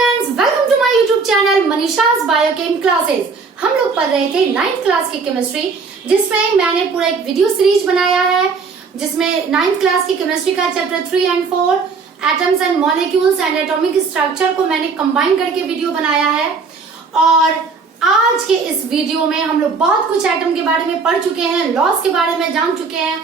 Students, welcome to my YouTube channel Manisha's biochem classes. हम लोग पढ़ रहे थे 9th क्लास की केमिस्ट्री, जिसमें मैंने पूरा एक वीडियो सीरीज बनाया है, जिसमें 9th क्लास की केमिस्ट्री का चैप्टर 3 और 4 atoms and molecules and atomic structure को मैंने कंबाइन करके वीडियो बनाया है। और आज के इस वीडियो में हम लोग बहुत कुछ एटम के बारे में पढ़ चुके हैं, लॉस के बारे में जान चुके हैं।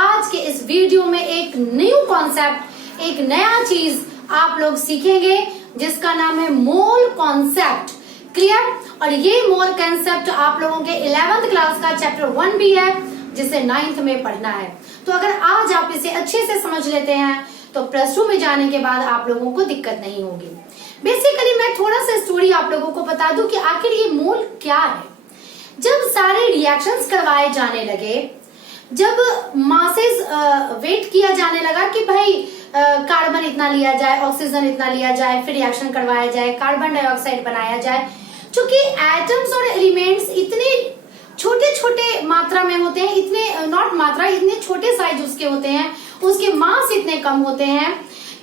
आज के इस वीडियो में एक न्यू कॉन्सेप्ट, एक नया चीज आप लोग सीखेंगे, जिसका नाम है मोल कॉन्सेप्ट। क्लियर? और ये मोल कॉन्सेप्ट आप लोगों के 11th क्लास का चैप्टर 1 भी है, जिसे 9th में पढ़ना है। तो अगर आज आप इसे अच्छे से समझ लेते हैं तो प्लस 2 में जाने के बाद आप लोगों को दिक्कत नहीं होगी। बेसिकली मैं थोड़ा सा स्टोरी आप लोगों को बता दूं कि आखिर ये मोल क्या है। जब सारे रिएक्शंस करवाए जाने लगे, जब मासेस वेट किया जाने लगा कि भाई कार्बन इतना लिया जाए, ऑक्सीजन इतना लिया जाए, फिर रिएक्शन करवाया जाए, कार्बन डाइऑक्साइड बनाया जाए। चूंकि एटम्स और एलिमेंट्स इतने छोटे छोटे मात्रा में होते हैं, इतने नॉट मात्रा, इतने छोटे साइज उसके होते हैं, उसके मास इतने कम होते हैं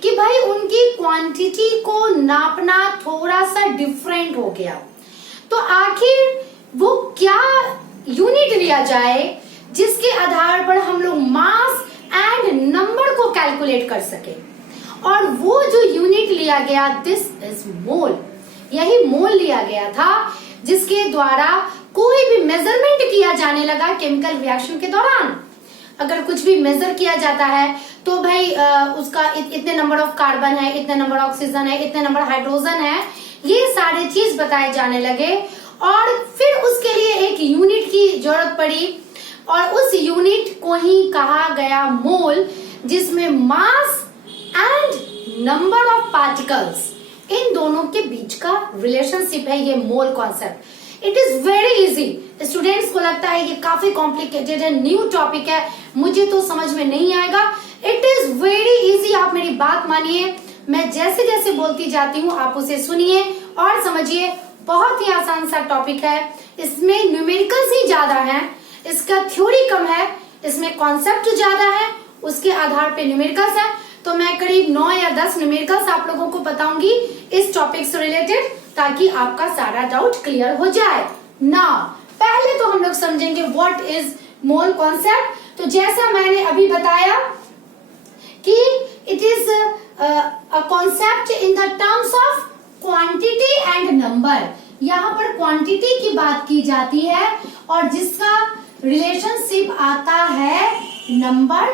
कि भाई उनकी क्वांटिटी को नापना थोड़ा सा डिफरेंट हो गया। तो आखिर वो क्या यूनिट लिया जाए जिसके आधार पर हम लोग मास एंड नंबर को कैलकुलेट कर सके। और वो जो यूनिट लिया गया, दिस इज मोल। यही मोल लिया गया था जिसके द्वारा कोई भी मेजरमेंट किया जाने लगा केमिकल रिएक्शन के दौरान। अगर कुछ भी मेजर किया जाता है तो भाई उसका इतने नंबर ऑफ कार्बन है, इतने नंबर ऑक्सीजन है, इतने नंबर हाइड्रोजन है, ये सारे चीज बताए जाने लगे। और फिर उसके लिए एक यूनिट की जरूरत पड़ी, और उस यूनिट को ही कहा गया मोल, जिसमें mass and number of particles, इन दोनों के बीच का रिलेशनशिप है ये mole concept. It is very easy. Students को लगता है ये काफी कॉम्प्लिकेटेड है, न्यू टॉपिक है, मुझे तो समझ में नहीं आएगा। It is very easy. आप मेरी बात मानिए, मैं जैसे जैसे बोलती जाती हूँ आप उसे सुनिए और समझिए। बहुत ही आसान सा टॉपिक है, इसमें न्यूमेरिकल्स ही ज्यादा है, इसका थ्योरी कम है, इसमें कॉन्सेप्ट ज्यादा है, उसके आधार पे न्यूमेरिकल्स है। तो मैं करीब 9 या 10 न्यूमेरिकल्स आप लोगों को बताऊंगी इस टॉपिक से रिलेटेड, ताकि आपका सारा डाउट क्लियर हो जाए। नाउ पहले तो हम लोग समझेंगे व्हाट इज मोल कॉन्सेप्ट। तो जैसा मैंने अभी बताया कि it is a concept in the terms of quantity and number. यहाँ पर क्वांटिटी की बात की जाती है और जिसका रिलेशनशिप आता है नंबर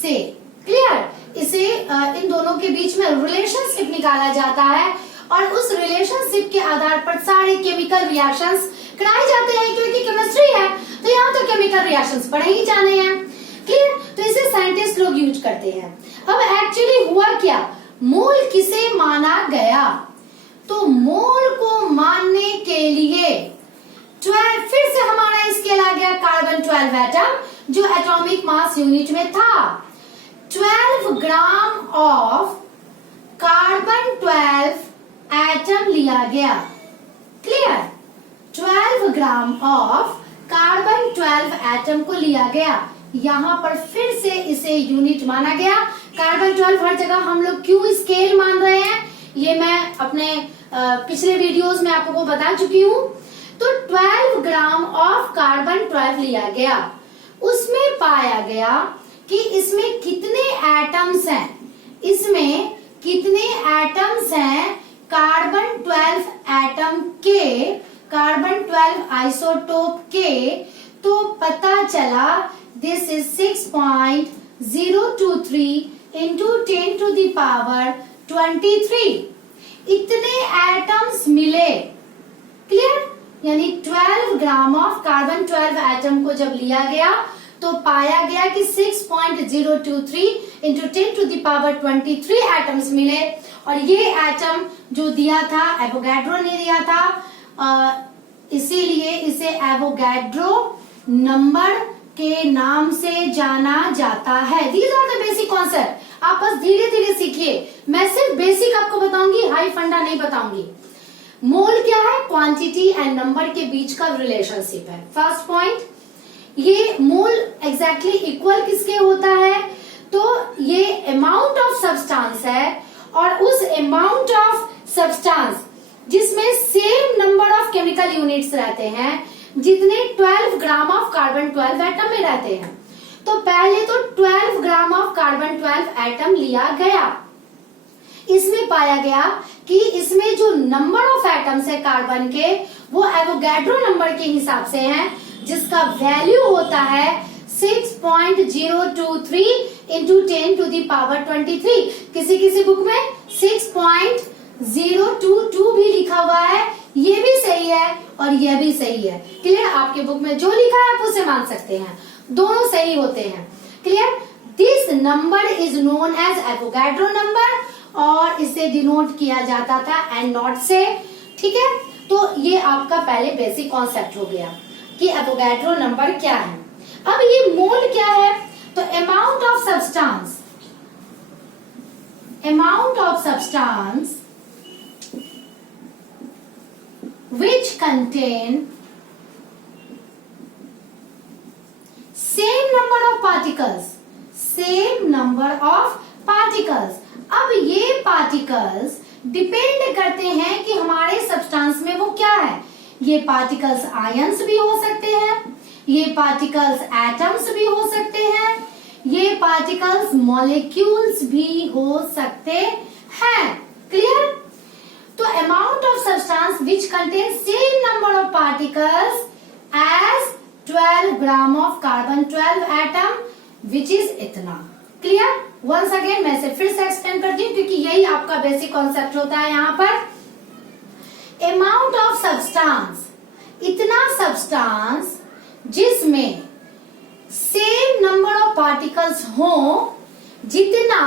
से। क्लियर? इसे इन दोनों के बीच में रिलेशनशिप निकाला जाता है और उस रिलेशनशिप के आधार पर सारे केमिकल रिएक्शंस कराए जाते हैं। क्योंकि केमिस्ट्री है तो यहाँ तो केमिकल रिएक्शंस पढ़े ही जाने हैं। क्लियर? तो इसे साइंटिस्ट लोग यूज करते हैं। अब एक्चुअली हुआ क्या, मोल किसे माना गया? तो मोल को मानने के लिए 12, फिर से हमारा स्केल आ गया कार्बन 12 एटम, जो एटॉमिक मास यूनिट में था। 12 ग्राम ऑफ कार्बन 12 एटम लिया गया। Clear? 12 gram of carbon 12 atom को लिया गया। यहाँ पर फिर से इसे यूनिट माना गया। कार्बन 12 हर जगह हम लोग क्यों स्केल मान रहे हैं, ये मैं अपने पिछले वीडियोस में आप लोगों को बता चुकी हूँ। तो 12 ग्राम ऑफ कार्बन 12 लिया गया। उसमें पाया गया कि इसमें कितने एटम्स हैं, इसमें कितने एटम्स हैं कार्बन 12 एटम के, कार्बन 12 आइसोटोप के। तो पता चला this is 6.023 into 10 to the power 23। इतने एटम्स मिले। क्लियर? यानी 12 ग्राम ऑफ कार्बन 12 एटम को जब लिया गया तो पाया गया कि 6.023 into 10 to the power 23 atoms मिले। और ये एटम जो दिया था एवोगैड्रो ने दिया था, इसीलिए इसे एवोगैड्रो नंबर के नाम से जाना जाता है। These are the basic concept. आप बस धीरे धीरे सीखिए, मैं सिर्फ बेसिक आपको बताऊंगी, हाई फंडा नहीं बताऊंगी। मोल क्या है? क्वांटिटी एंड नंबर के बीच का रिलेशनशिप है। फर्स्ट पॉइंट, ये मोल एग्जैक्टली इक्वल किसके होता है? तो ये अमाउंट ऑफ सब्सटेंस है और उस अमाउंट ऑफ सब्सटेंस जिसमें same number of chemical units रहते हैं जितने 12 ग्राम ऑफ कार्बन 12 एटम में रहते हैं। तो पहले तो 12 ग्राम ऑफ कार्बन 12 एटम लिया गया। इसमें पाया गया कि इसमें जो नंबर ऑफ एटम्स है कार्बन के वो एवोगैड्रो नंबर के हिसाब से हैं, जिसका वैल्यू होता है 6.023 इंटू 10 टू दी पावर 23। किसी किसी बुक में 6.022 भी लिखा हुआ है, ये भी सही है और यह भी सही है। क्लियर? आपके बुक में जो लिखा है आप उसे मान सकते हैं, दोनों सही होते हैं। Clear? This number is known as Avogadro number और इसे डिनोट किया जाता था एन नॉट से। ठीक है, तो ये आपका पहले बेसिक कॉन्सेप्ट हो गया कि एवोगैड्रो नंबर क्या है। अब ये मोल क्या है? तो amount of substance which contain same number of particles। अब ये पार्टिकल्स डिपेंड करते हैं कि हमारे सब्सटेंस में वो क्या है। ये पार्टिकल्स आयंस भी हो सकते हैं, ये पार्टिकल्स एटम्स भी हो सकते हैं, ये पार्टिकल्स मॉलिक्यूल्स भी हो सकते हैं। क्लियर? तो amount of substance which contain same number of particles as 12 gram of carbon 12 atom which is इतना। क्लियर? वंस अगेन मैं इसे फिर से एक्सप्लेन करती हूँ क्योंकि यही आपका बेसिक कॉन्सेप्ट होता है। यहाँ पर अमाउंट ऑफ सब्सटेंस, इतना सब्सटेंस जिसमें सेम नंबर ऑफ पार्टिकल्स हो जितना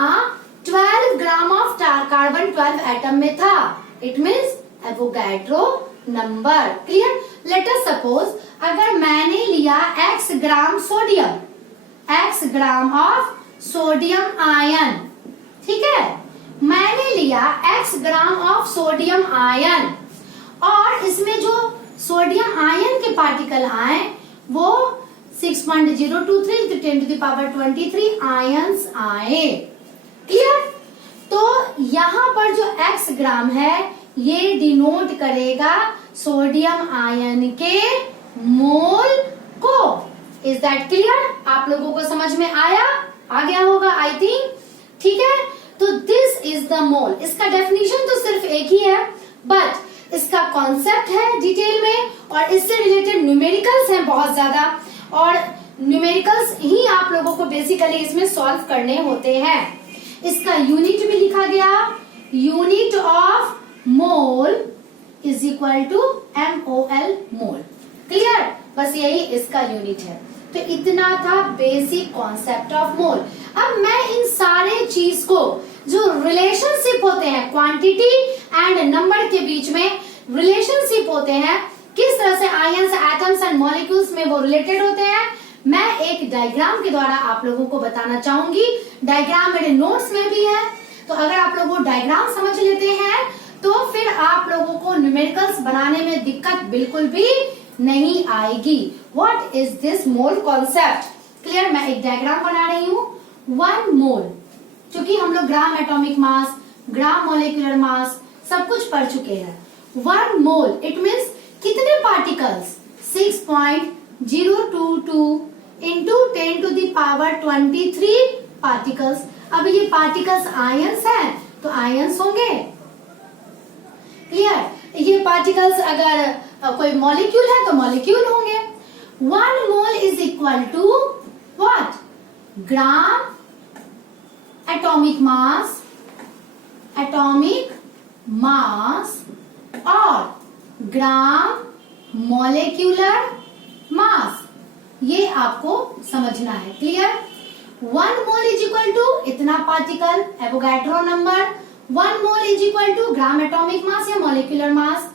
12 ग्राम ऑफ कार्बन 12 एटम में था। It means Avogadro number. Clear? Let us suppose अगर मैंने लिया x gram sodium, x gram of sodium ion, ठीक है, मैंने लिया x gram of sodium ion और इसमें जो सोडियम आयन के पार्टिकल आए वो 6.023 into 10 to the power 23 ions आए। क्लियर? तो यहाँ पर जो x ग्राम है ये डिनोट करेगा सोडियम आयन के मोल को। Is that clear? आप लोगों को समझ में आ गया होगा आई थिंक। ठीक है, तो दिस इज द मोल। इसका डेफिनेशन तो सिर्फ एक ही है बट इसका कॉन्सेप्ट है डिटेल में और इससे रिलेटेड न्यूमेरिकल्स हैं बहुत ज्यादा और न्यूमेरिकल्स ही आप लोगों को बेसिकली इसमें सॉल्व करने होते हैं। इसका यूनिट भी लिखा गया, unit of mole is equal to MOL mole. Clear? बस यही इसका यूनिट है। तो इतना था बेसिक कॉन्सेप्ट ऑफ मोल। अब मैं इन सारे चीज को जो रिलेशनशिप होते हैं क्वांटिटी एंड नंबर के बीच में रिलेशनशिप होते हैं, किस तरह से आयंस, एटम्स एंड मॉलिक्यूल्स में वो रिलेटेड होते हैं, मैं एक डायग्राम के द्वारा आप लोगों को बताना चाहूंगी। डायग्राम मेरे नोट्स में भी है, तो अगर आप लोग वो डायग्राम समझ लेते हैं तो फिर आप लोगों को न्यूमेरिकल्स बनाने में दिक्कत बिल्कुल भी नहीं आएगी। What is this mole concept? Clear? मैं एक डायग्राम बना रही हूँ। 1 मोल, क्योंकि हम लोग ग्राम एटॉमिक मास, ग्राम मोलिकुलर मास सब कुछ पढ़ चुके हैं। 1 मोल इट मीन्स कितने particles? 6.022 into 10 to the power 23 particles. अब ये पार्टिकल्स आयंस हैं तो आयंस होंगे। क्लियर? ये पार्टिकल्स अगर कोई मॉलिक्यूल है तो मॉलिक्यूल होंगे। 1 mole is equal to what? Gram atomic mass और ग्राम मॉलिक्यूलर मास, ये आपको समझना है। Clear? 1 mole is equal to इतना particle, Avogadro number. 1 mole is equal to gram atomic mass या molecular mass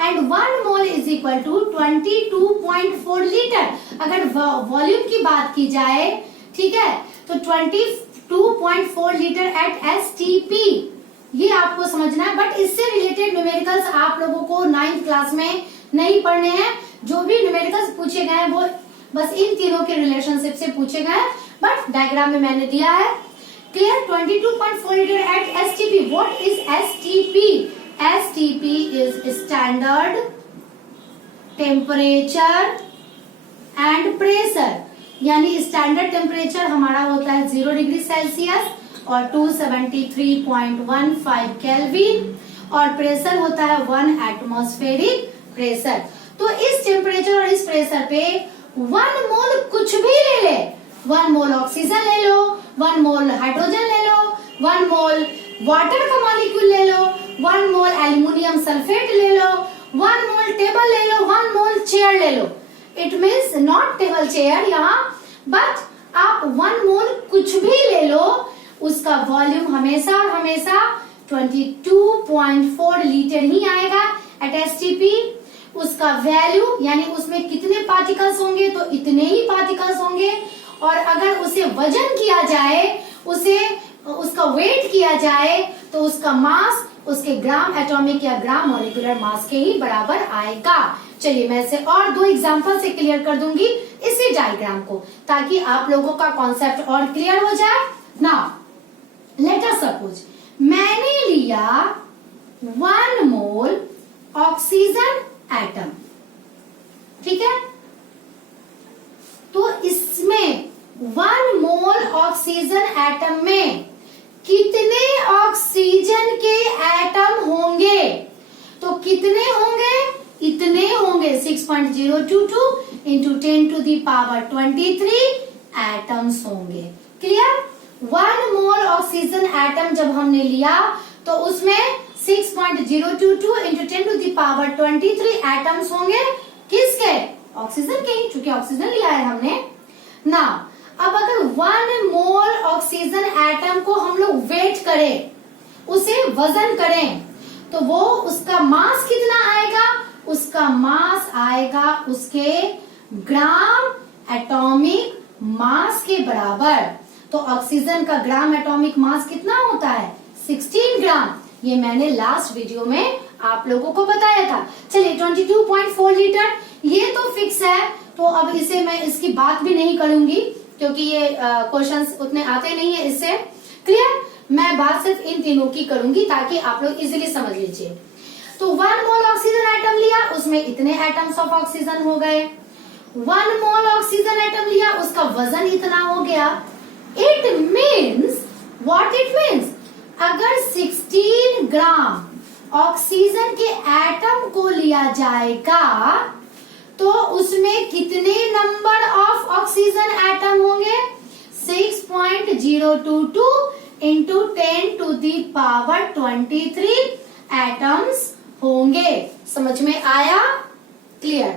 and 1 mole is equal to 22.4 litre. अगर volume की बात की जाए, ठीक है, तो 22.4 लीटर एट STP, ये आपको समझना है। बट इससे रिलेटेड न्यूमेरिकल्स आप लोगों को 9th क्लास में नहीं पढ़ने हैं। जो भी न्यूमेरिकल्स पूछे गए हैं वो बस इन तीनों के रिलेशनशिप से पूछे गए हैं, बट डायग्राम में मैंने दिया है। Clear? 22.4 litre at STP। What is STP? STP is standard temperature and pressure, यानी स्टैंडर्ड टेम्परेचर हमारा होता है 0 डिग्री सेल्सियस और 273.15 केल्विन, और प्रेशर होता है 1 एटमॉस्फेरिक प्रेशर। तो इस टेम्परेचर और इस प्रेशर पे 1 मोल कुछ भी ले ले, 1 मोल ऑक्सीजन ले लो, 1 मोल हाइड्रोजन ले लो, 1 मोल वाटर का मॉलिक्यूल ले लो, 1 मोल एल्यूमिनियम सल्फेट ले लो, 1 मोल टेबल ले लो, 1 मोल चेयर ले लो। It means not table chair यहाँ, बट आप 1 मोल कुछ भी ले लो, उसका वॉल्यूम हमेशा और हमेशा 22.4 लीटर ही आएगा एट STP। उसका वैल्यू यानी उसमें कितने पार्टिकल्स होंगे तो इतने ही पार्टिकल्स होंगे, और अगर उसे वजन किया जाए, उसे उसका वेट किया जाए तो उसका मास उसके ग्राम एटॉमिक या ग्राम मॉलिक्यूलर मास के ही बराबर आएगा। चलिए मैं इसे और 2 एग्जांपल से क्लियर कर दूंगी इसी डायग्राम को, ताकि आप लोगों का कॉन्सेप्ट और क्लियर हो जाए। नाउ लेट अस सपोज मैंने लिया 1 मोल ऑक्सीजन एटम, ठीक है, तो इसमें 1 मोल ऑक्सीजन एटम में कितने ऑक्सीजन के एटम होंगे, तो कितने होंगे, इतने होंगे 6.022 into 10 to the power 23 atoms होंगे। क्लियर? 1 मोल ऑक्सीजन एटम जब हमने लिया तो उसमें 6.022 into 10 to the power 23 atoms होंगे, किसके, ऑक्सीजन के ही, चूंकि ऑक्सीजन लिया है हमने ना। अब अगर 1 मोल ऑक्सीजन एटम को हम लोग वेट करें, उसे वजन करें, तो वो उसका मास कितना आएगा, उसका मास आएगा उसके ग्राम एटॉमिक मास के बराबर। तो ऑक्सीजन का ग्राम एटॉमिक मास कितना होता है, 16 ग्राम। ये मैंने लास्ट वीडियो में आप लोगों को बताया था। चलिए 22.4 लीटर ये तो फिक्स है, तो अब इसे मैं इसकी बात भी नहीं करूंगी क्योंकि ये क्वेश्चंस उतने आते नहीं है इससे। क्लियर? मैं बात सिर्फ इन तीनों की करूंगी ताकि आप लोग इजीली समझ लीजिए। तो 1 मोल ऑक्सीजन एटम लिया, उसमें इतने एटम्स ऑफ ऑक्सीजन हो गए। 1 मोल ऑक्सीजन एटम लिया, उसका वजन इतना हो गया। It means what it means, अगर 16 ग्राम ऑक्सीजन के एटम को लिया जाएगा तो उसमें कितने नंबर ऑफ ऑक्सीजन एटम होंगे, 6.022 into 10 to the power 23 atoms होंगे। समझ में आया? क्लियर?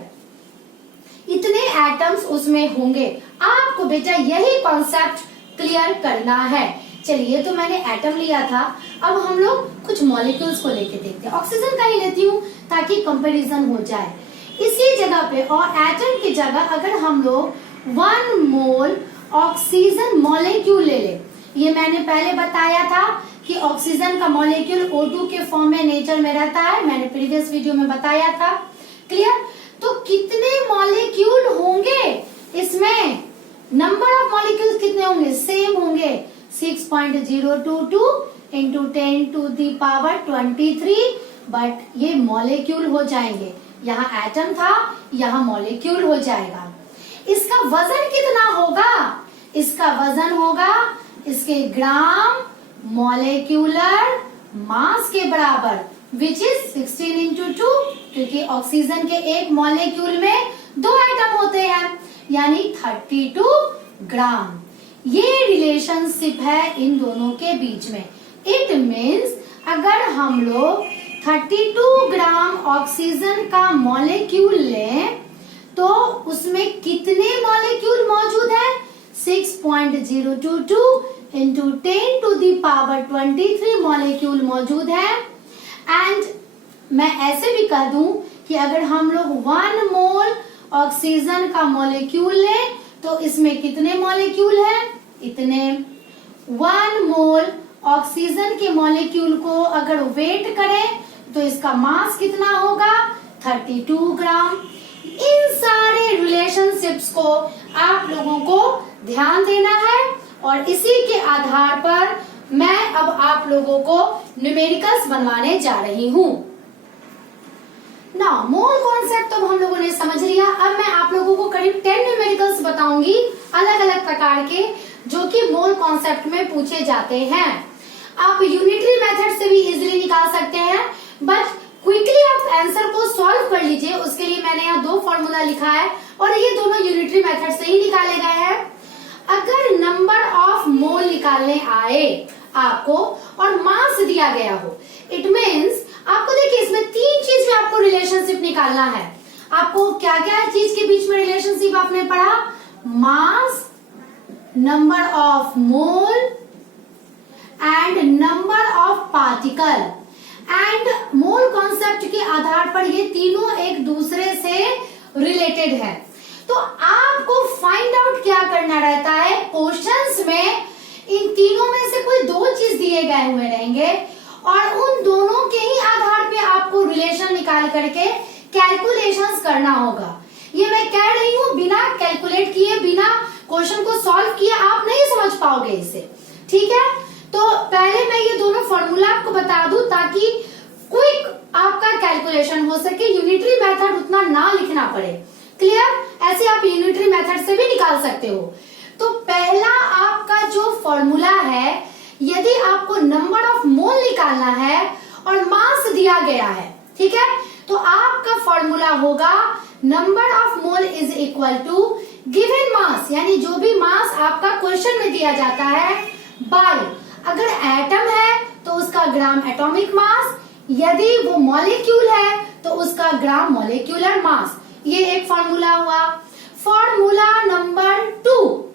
इतने एटम्स उसमें होंगे। आपको बेटा यही कॉन्सेप्ट क्लियर करना है। चलिए, तो मैंने एटम लिया था, अब हम लोग कुछ मॉलिक्यूल्स को लेके देखते हैं। ऑक्सीजन का ही लेती हूँ ताकि कंपैरिजन हो जाए। इसी जगह पे और एटम की जगह अगर हम लोग 1 मोल ऑक्सीजन मॉलिक्यूल ले ले, ये मैंने पहले बताया था कि ऑक्सीजन का मॉलिक्यूल O2 के फॉर्म में नेचर में रहता है, मैंने प्रीवियस वीडियो में बताया था। क्लियर? तो कितने मॉलिक्यूल होंगे इसमें, नंबर ऑफ मॉलिक्यूल्स कितने होंगे, सेम होंगे, 6.022 into 10 to the power 23, but ये मॉलिक्यूल हो जाएंगे। यहाँ एटम था, यहाँ मॉलिक्यूल हो जाएगा। इसका वजन कितना होगा, इसका वजन होगा इसके ग्राम मॉलिक्यूलर मास के बराबर, विच इज 16 इंटू 2, क्योंकि ऑक्सीजन के एक मॉलिक्यूल में 2 एटम होते हैं, यानी 32 ग्राम। ये रिलेशनशिप है इन दोनों के बीच में। इट मीन्स अगर हम लोग 32 ग्राम ऑक्सीजन का मॉलिक्यूल लें तो उसमें कितने मॉलिक्यूल मौजूद है, 6.022 into 10 to the power 23 molecule मौजूद है। एंड मैं ऐसे भी कह दूं कि अगर हम लोग 1 मोल ऑक्सीजन का मॉलिक्यूल लें तो इसमें कितने मॉलिक्यूल हैं, इतने। 1 मोल ऑक्सीजन के मॉलिक्यूल को अगर वेट करें तो इसका मास कितना होगा, 32 ग्राम। इन सारे रिलेशनशिप्स को आप लोगों को ध्यान देना है और इसी के आधार पर मैं अब आप लोगों को न्यूमेरिकल्स बनवाने जा रही हूँ। ना मोल कॉन्सेप्ट तो हम लोगों ने समझ लिया। अब मैं आप लोगों को करीब 10 न्यूमेरिकल्स बताऊंगी अलग अलग प्रकार के, जो कि मोल कॉन्सेप्ट में पूछे जाते हैं। आप यूनिटरी मेथड से भी इजीली निकाल सकते हैं, बट क्विकली आप आंसर को सॉल्व कर लीजिए। उसके लिए मैंने यहाँ 2 फॉर्मूला लिखा है और ये दोनों यूनिटरी मेथड से ही निकाले गए हैं। अगर नंबर ऑफ मोल निकालने आए आपको और मास दिया गया हो, इट मीन्स आपको देखिए इसमें 3 चीज में आपको रिलेशनशिप निकालना है। आपको क्या क्या चीज के बीच में रिलेशनशिप आपने पढ़ा? Mass, number of mole and number of particle. And mole concept के आधार पर ये तीनों एक दूसरे से रिलेटेड है। तो आपको फाइंड आउट क्या करना रहता है? क्वेश्चंस में इन तीनों में से कोई 2 चीज दिए गए हुए रहेंगे और उन दोनों के ही आधार पे आपको रिलेशन निकाल करके कैलकुलेशंस करना होगा। ये मैं कह रही हूँ, बिना कैलकुलेट किए, बिना क्वेश्चन को सॉल्व किए आप नहीं समझ पाओगे इसे, ठीक है? तो पहले मैं ये दोनों फॉर्मूला आपको बता दूं ताकि क्विक आपका कैलकुलेशन हो सके, यूनिटरी मेथड उतना ना लिखना पड़े। क्लियर? ऐसे आप यूनिटरी मेथड से भी निकाल सकते हो। तो पहला आपका जो फॉर्मूला है, यदि आपको नंबर ऑफ मोल निकालना है और मास दिया गया है, ठीक है, तो आपका फॉर्मूला होगा number of mole is equal to given mass, यानी जो भी मास आपका क्वेश्चन में दिया जाता है, बाय अगर एटम है तो उसका ग्राम एटॉमिक मास, यदि वो मॉलिक्यूल है तो उसका ग्राम मॉलिक्यूलर मास। ये एक फॉर्मूला हुआ। फॉर्मूला नंबर 2,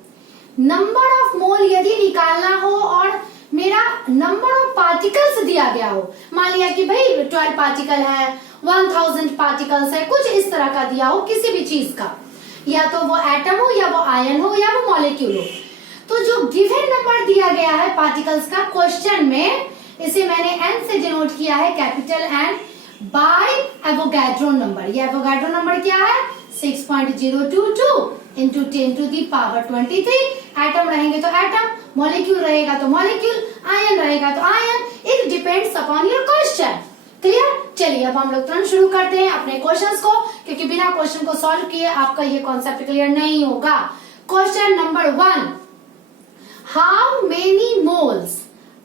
नंबर ऑफ मोल यदि निकालना हो और मेरा नंबर ऑफ पार्टिकल्स दिया गया हो, मान लिया कि भाई 12 पार्टिकल है, 1000 पार्टिकल्स है, कुछ इस तरह का दिया हो किसी भी चीज का, या तो वो एटम हो या वो आयन हो या वो मॉलिक्यूल हो, तो जो गिवन नंबर दिया गया है पार्टिकल्स का क्वेश्चन में, इसे मैंने n से डिनोट किया है, capital N, by Avogadro number. ये एवोगैड्रो नंबर क्या है? 6.022 into 10 to the power 23। Atom रहेंगे तो एटम, मॉलिक्यूल रहेगा तो मॉलिक्यूल, आयन रहेगा तो ion. It depends upon your question. Clear? चलिए अब हम लोग तुरंत शुरू करते हैं अपने क्वेश्चंस को, क्योंकि बिना क्वेश्चन को सॉल्व किए आपका ये कॉन्सेप्ट क्लियर नहीं होगा। Question number 1, how many moles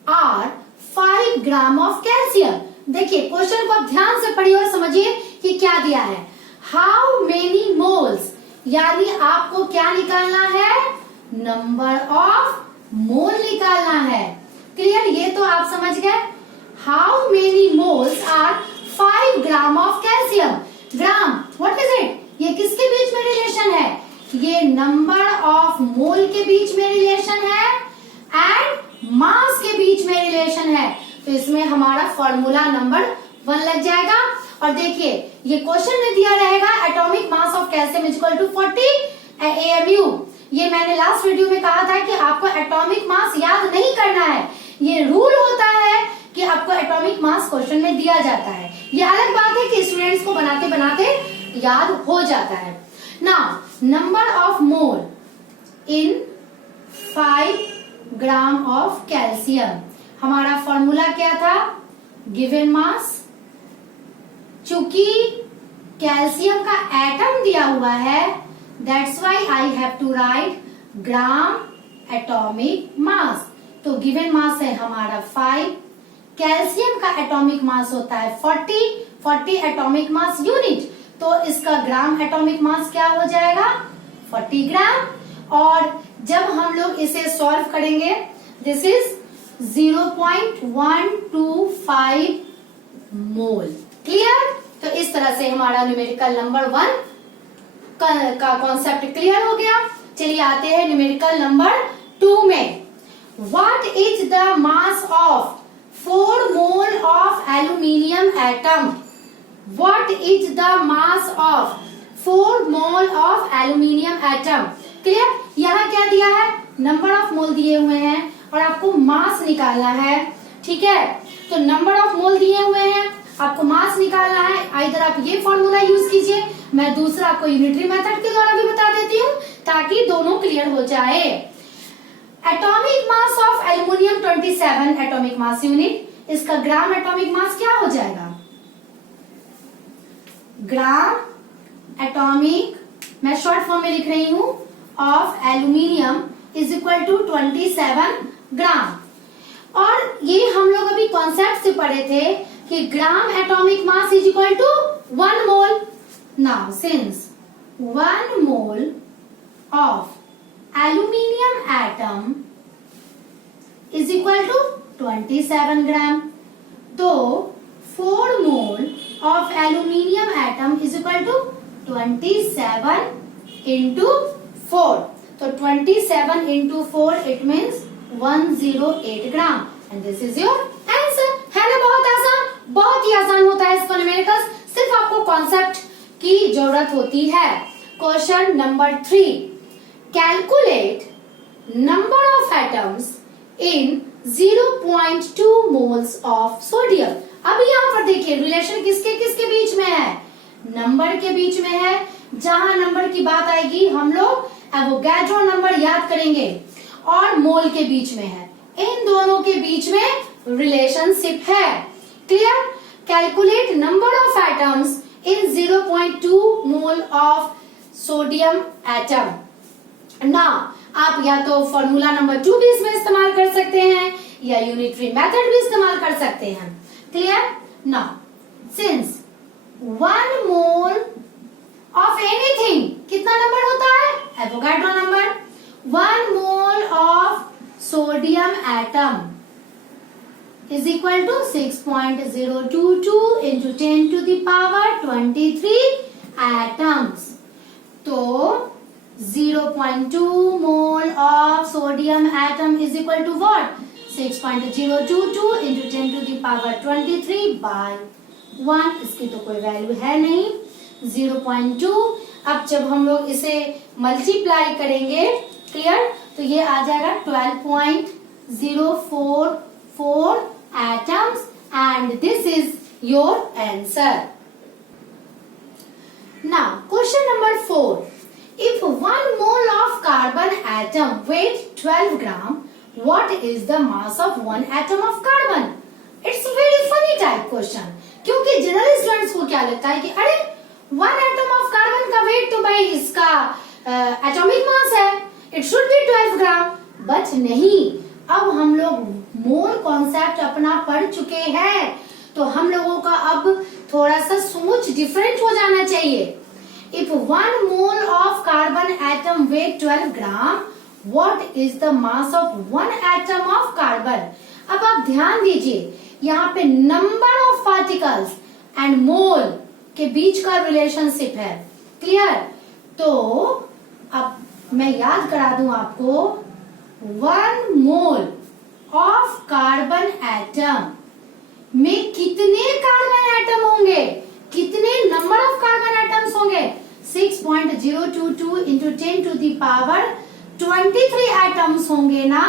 are 5 gram of calcium? देखिए क्वेश्चन को आप ध्यान से पढ़िए और समझिए कि क्या दिया है। हाउ मेनी मोल्स, यानी आपको क्या निकालना है? नंबर ऑफ मोल निकालना है। क्लियर? ये तो आप समझ गए। How many moles are 5 gram of calcium? Gram, what is it? ये किसके बीच में रिलेशन है? ये नंबर ऑफ मोल के बीच में रिलेशन है एंड मास के बीच में रिलेशन है। तो इसमें हमारा फॉर्मूला नंबर 1 लग जाएगा। और देखिए ये क्वेश्चन में दिया रहेगा atomic mass of calcium is equal to 40 AMU। ये मैंने लास्ट वीडियो में कहा था कि आपको एटॉमिक मास याद नहीं करना है। ये रूल होता है कि आपको एटॉमिक मास क्वेश्चन में दिया जाता है। ये अलग बात है कि स्टूडेंट्स को बनाते बनाते याद हो जाता है। Now number of mole in 5 gram of calcium, हमारा फॉर्मूला क्या था? Given mass. चूंकि कैल्शियम का एटम दिया हुआ है, that's why I have to write gram atomic mass. तो गिवन मास है हमारा 5, कैल्शियम का एटॉमिक मास होता है 40 एटॉमिक मास यूनिट, तो इसका ग्राम एटॉमिक मास क्या हो जाएगा? 40 ग्राम। और जब हम लोग इसे सॉल्व करेंगे, दिस इज 0.125 मोल। क्लियर? तो इस तरह से हमारा न्यूमेरिकल नंबर 1 का कॉन्सेप्ट क्लियर हो गया। चलिए आते हैं न्यूमेरिकल नंबर 2 में। What is the mass of 4 mole of aluminium atom? What is the mass of 4 mole of aluminium atom? Clear? यहाँ क्या दिया है? नंबर ऑफ मोल दिए हुए हैं और आपको मास निकालना है। ठीक है, तो नंबर ऑफ मोल दिए हुए हैं, आपको मास निकालना है। आइदर आप ये फॉर्मूला यूज कीजिए, मैं दूसरा आपको यूनिटरी मेथड के द्वारा भी बता देती हूँ ताकि दोनों क्लियर हो जाए। Atomic mass of aluminium 27 atomic mass unit, इसका ग्राम एटॉमिक मास क्या हो जाएगा? ग्राम एटॉमिक, मैं शॉर्ट फॉर्म में लिख रही हूं, of aluminium is equal to 27 gram. और ये हम लोग अभी कॉन्सेप्ट से पढ़े थे कि gram atomic mass is equal to 1 mole. Now since 1 mole of aluminium atom is equal to 27 gram, तो 4 mole of aluminium atom is equal to 27 into 4, तो 27 into 4 it means 108 gram and this is your answer. है ना बहुत आसान, बहुत ही आसान होता है इसको न्यूमेरिकल्स, सिर्फ आपको कॉन्सेप्ट की जरूरत होती है। Question number 3, calculate number of atoms in 0.2 moles of sodium. अब यहाँ पर देखिए रिलेशन किसके किसके बीच में है? नंबर के बीच में है। जहां नंबर की बात आएगी हम लोग एवोगैड्रो नंबर याद करेंगे, और मोल के बीच में है, इन दोनों के बीच में रिलेशनशिप है। Clear? Calculate number of atoms in 0.2 mole of sodium atom. ना आप या तो फॉर्मूला नंबर 2 भी इसमें इस्तेमाल कर सकते हैं या यूनिटरी मेथड भी इस्तेमाल कर सकते हैं। क्लियर? ना सिंस 1 मोल ऑफ एनीथिंग कितना नंबर होता है? Avogadro number. 1 mole of sodium atom is equal to 6.022 into 10 to the power 23 atoms. तो 0.2 mole of sodium atom is equal to what? 6.022 into 10 to the power 23 by 1. इसकी तो कोई value है नहीं, 0.2। अब जब हम लोग इसे मल्टीप्लाई करेंगे, क्लियर, तो ये आ जाएगा 12.044 atoms and this is your answer. Now question number 4, if 1 mole of carbon atom weight 12 gram, what is the mass of 1 atom of carbon? It's a very funny type question, क्योंकि general students को क्या लगता है कि अरे 1 atom of carbon का weight तो भाई इसका एटॉमिक मास है, it should be 12 gram, but नहीं। अब हम लोग मोल कॉन्सेप्ट अपना पढ़ चुके हैं, तो हम लोगों का अब थोड़ा सा सोच डिफरेंट हो जाना चाहिए। If 1 mole of carbon atom weight 12 gram, what is the mass of 1 atom of carbon? अब आप ध्यान दीजिए, यहाँ पे number of particles and mole के बीच का रिलेशनशिप है। क्लियर? तो अब मैं याद करा दूं आपको, 1 मोल ऑफ कार्बन एटम में कितने कार्बन एटम होंगे, कितने नंबर ऑफ कार्बन एटम्स होंगे? 6.022 into 10 to the power 23 atoms होंगे ना।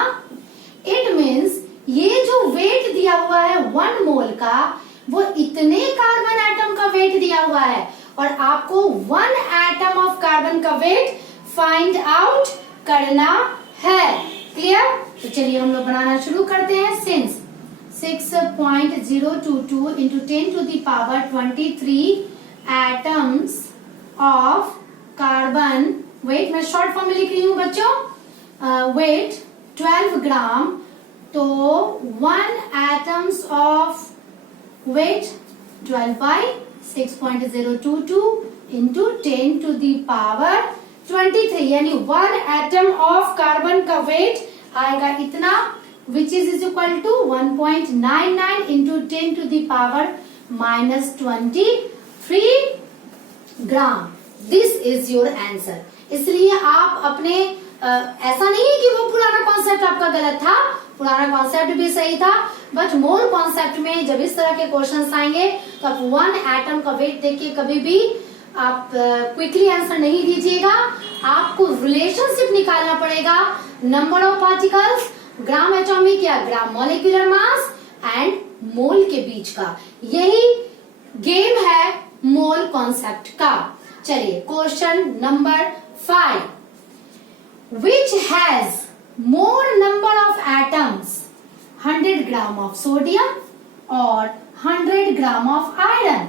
इट मीन्स ये जो वेट दिया हुआ है 1 मोल का, वो इतने कार्बन एटम का वेट दिया हुआ है, और आपको 1 एटम ऑफ कार्बन का वेट फाइंड आउट करना है। क्लियर? तो चलिए हम लोग बनाना शुरू करते हैं। Since 6.022 into 10 to the power 23 atoms of carbon, weight मैं शॉर्ट फॉर्म में लिख रही हूँ बच्चों, वेट 12 ग्राम, तो 1 atoms of weight 12 by 6.022 into 10 to the power 23, यानी 1 एटम ऑफ कार्बन का वेट आएगा इतना, which is equal to 1.99 into 10 to the power -23 gram. This is your answer. इसलिए आप अपने ऐसा नहीं है कि वो पुराना कॉन्सेप्ट आपका गलत था, पुराना कॉन्सेप्ट भी सही था, बट मोल कॉन्सेप्ट में जब इस तरह के क्वेश्चंस आएंगे तो आप 1 एटम का वेट देख के कभी भी आप क्विकली आंसर नहीं दीजिएगा। आपको रिलेशनशिप निकालना पड़ेगा number of particles, gram atomic या ग्राम मॉलिक्यूलर मास एंड मोल के बीच का। यही गेम है मोल कॉन्सेप्ट का। चलिए question number 5, which has more number of atoms, 100 gram of sodium और 100 ग्राम ऑफ आयरन।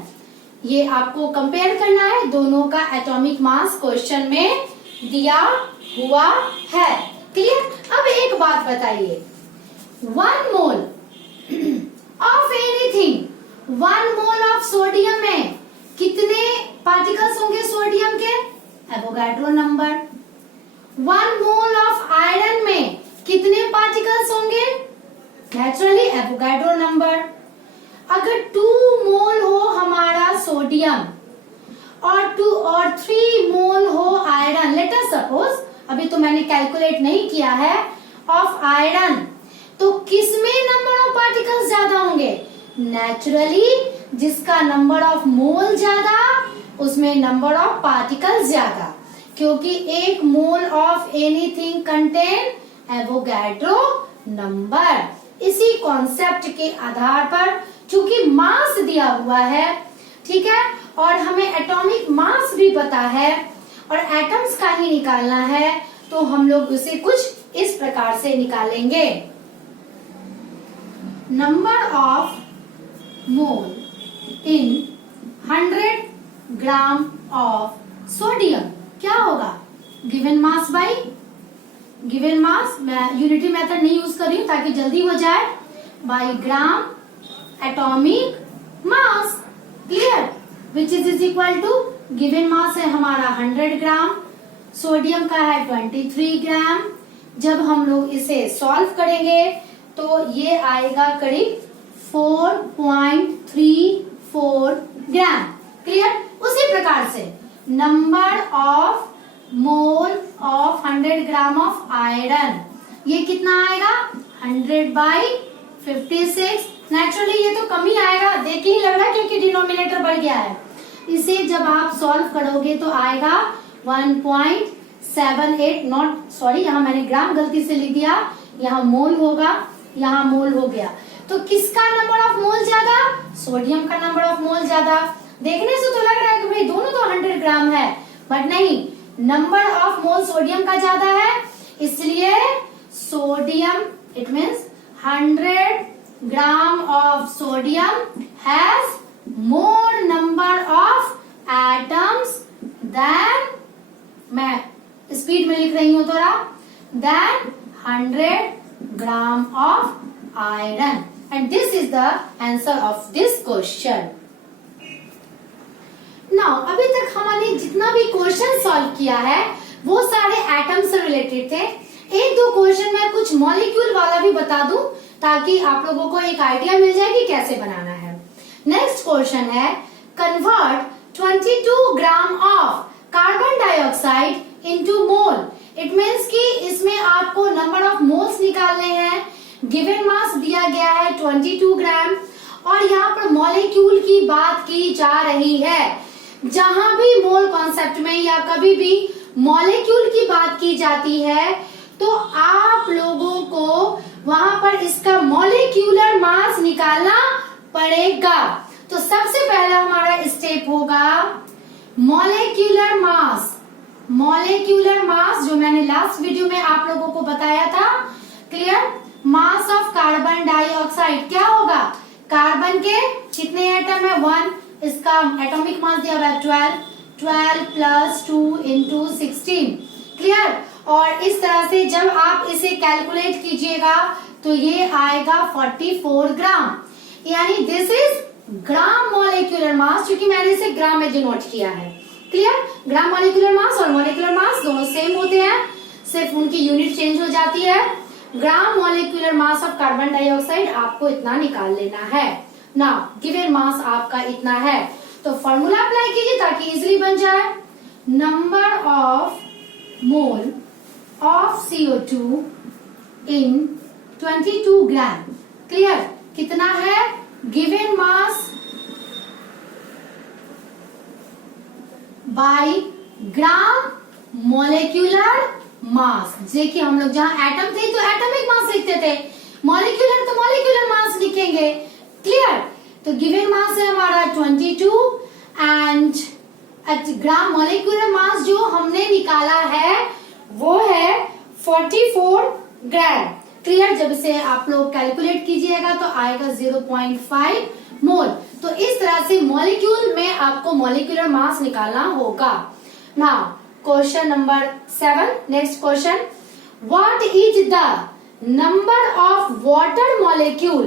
ये आपको कंपेयर करना है, दोनों का एटॉमिक मास क्वेश्चन में दिया हुआ है। क्लियर? अब एक बात बताइए, 1 mole of anything, 1 mole of sodium में कितने पार्टिकल्स होंगे सोडियम के? Avogadro number. 1 mole of iron में कितने पार्टिकल्स होंगे? Naturally Avogadro number. अगर 2 मोल हो हमारा सोडियम और 3 मोल हो आयरन, लेट अस सपोज, अभी तो मैंने कैलकुलेट नहीं किया है, ऑफ आयरन, तो किसमें नंबर ऑफ पार्टिकल्स ज्यादा होंगे? नेचुरली जिसका नंबर ऑफ मोल ज्यादा उसमें नंबर ऑफ पार्टिकल्स ज्यादा, क्योंकि 1 mole of anything contain Avogadro number. इसी कॉन्सेप्ट के आधार पर चूंकि मास दिया हुआ है, ठीक है, और हमें एटॉमिक मास भी पता है और एटम्स का ही निकालना है, तो हम लोग उसे कुछ इस प्रकार से निकालेंगे। Number of mole in 100 gram of sodium क्या होगा? Given mass by given mass, मैं यूनिटी मेथड नहीं यूज कर रही हूं ताकि जल्दी हो जाए, by gram atomic mass. Clear? Which is equal to given mass है हमारा 100 ग्राम, सोडियम का है 23 ग्राम। जब हम लोग इसे सॉल्व करेंगे तो ये आएगा करीब 4.34 ग्राम। क्लियर? उसी प्रकार से number of mole of 100 gram of iron, ये कितना आएगा? 100/56। नेचुरली ये तो कम ही आएगा, देख ही लग रहा है क्योंकि डिनोमिनेटर बढ़ गया है। इसे जब आप सॉल्व करोगे तो आएगा 1.78, नॉट सॉरी, यहाँ मैंने ग्राम गलती से लिख दिया, यहाँ मोल होगा, यहाँ मोल हो गया। तो किसका नंबर ऑफ मोल ज्यादा? सोडियम का नंबर ऑफ मोल ज्यादा। देखने से तो लग रहा है कि भाई दोनों तो 100 ग्राम है, बट नहीं, नंबर ऑफ मोल सोडियम का ज्यादा है, इसलिए sodium, it means 100 gram of sodium has more number of atoms than, मैं स्पीड में लिख रही हूं थोड़ा, than 100 gram of iron, and this is the answer of this question. Now अभी तक हमने जितना भी क्वेश्चन सॉल्व किया है वो सारे एटम से रिलेटेड थे। 1-2 क्वेश्चन मैं कुछ मॉलिक्यूल वाला भी बता दूं ताकि आप लोगों को एक आइडिया मिल जाए कि कैसे बनाना है। नेक्स्ट क्वेश्चन है, convert 22 gram of carbon dioxide into mole. It means कि इसमें आपको नंबर ऑफ मोल्स निकालने हैं। गिवन मास दिया गया है 22 ग्राम और यहाँ पर मॉलिक्यूल की बात की जा रही है। जहां भी मोल कॉन्सेप्ट में या कभी भी मॉलिक्यूल की बात की जाती है तो आप लोगों को वहां पर इसका मॉलिक्यूलर मास निकालना पड़ेगा। तो सबसे पहला हमारा स्टेप होगा मॉलिक्यूलर मास। मॉलिक्यूलर मास जो मैंने लास्ट वीडियो में आप लोगों को बताया था, clear? Mass of carbon dioxide क्या होगा? कार्बन के कितने एटम है? 1, इसका एटॉमिक मास दिया हुआ है 12 प्लस 2 इंटू 16। क्लियर? और इस तरह से जब आप इसे कैलकुलेट कीजिएगा तो ये आएगा 44 ग्राम, यानी दिस इज ग्राम मॉलिक्यूलर मास, क्योंकि मैंने इसे ग्राम में डिनोट किया है। क्लियर? ग्राम मॉलिक्यूलर मास और मॉलिक्यूलर मास दोनों सेम होते हैं, सिर्फ उनकी यूनिट चेंज हो जाती है। ग्राम molecular mass of carbon dioxide आपको इतना निकाल लेना है ना, गिवन मास आपका इतना है। तो फॉर्मूला अप्लाई कीजिए ताकि इजीली बन जाए। Number of mole of CO2 in 22 gram. Clear? कितना है? Given mass by gram molecular मास। देखिए हम लोग जहां एटम थे तो एटॉमिक मास लिखते थे, मॉलिक्यूलर तो मॉलिक्यूलर मास लिखेंगे। क्लियर? तो गिवन मास है हमारा 22 and eight gram molecular mass जो हमने निकाला है वो है 44 ग्राम। क्लियर? जब इसे आप लोग कैलकुलेट कीजिएगा तो आएगा 0.5 मोल। तो इस तरह से मॉलिक्यूल में आपको मॉलिक्यूलर मास निकालना होगा। Now question number 7, next question, what is the number of water molecule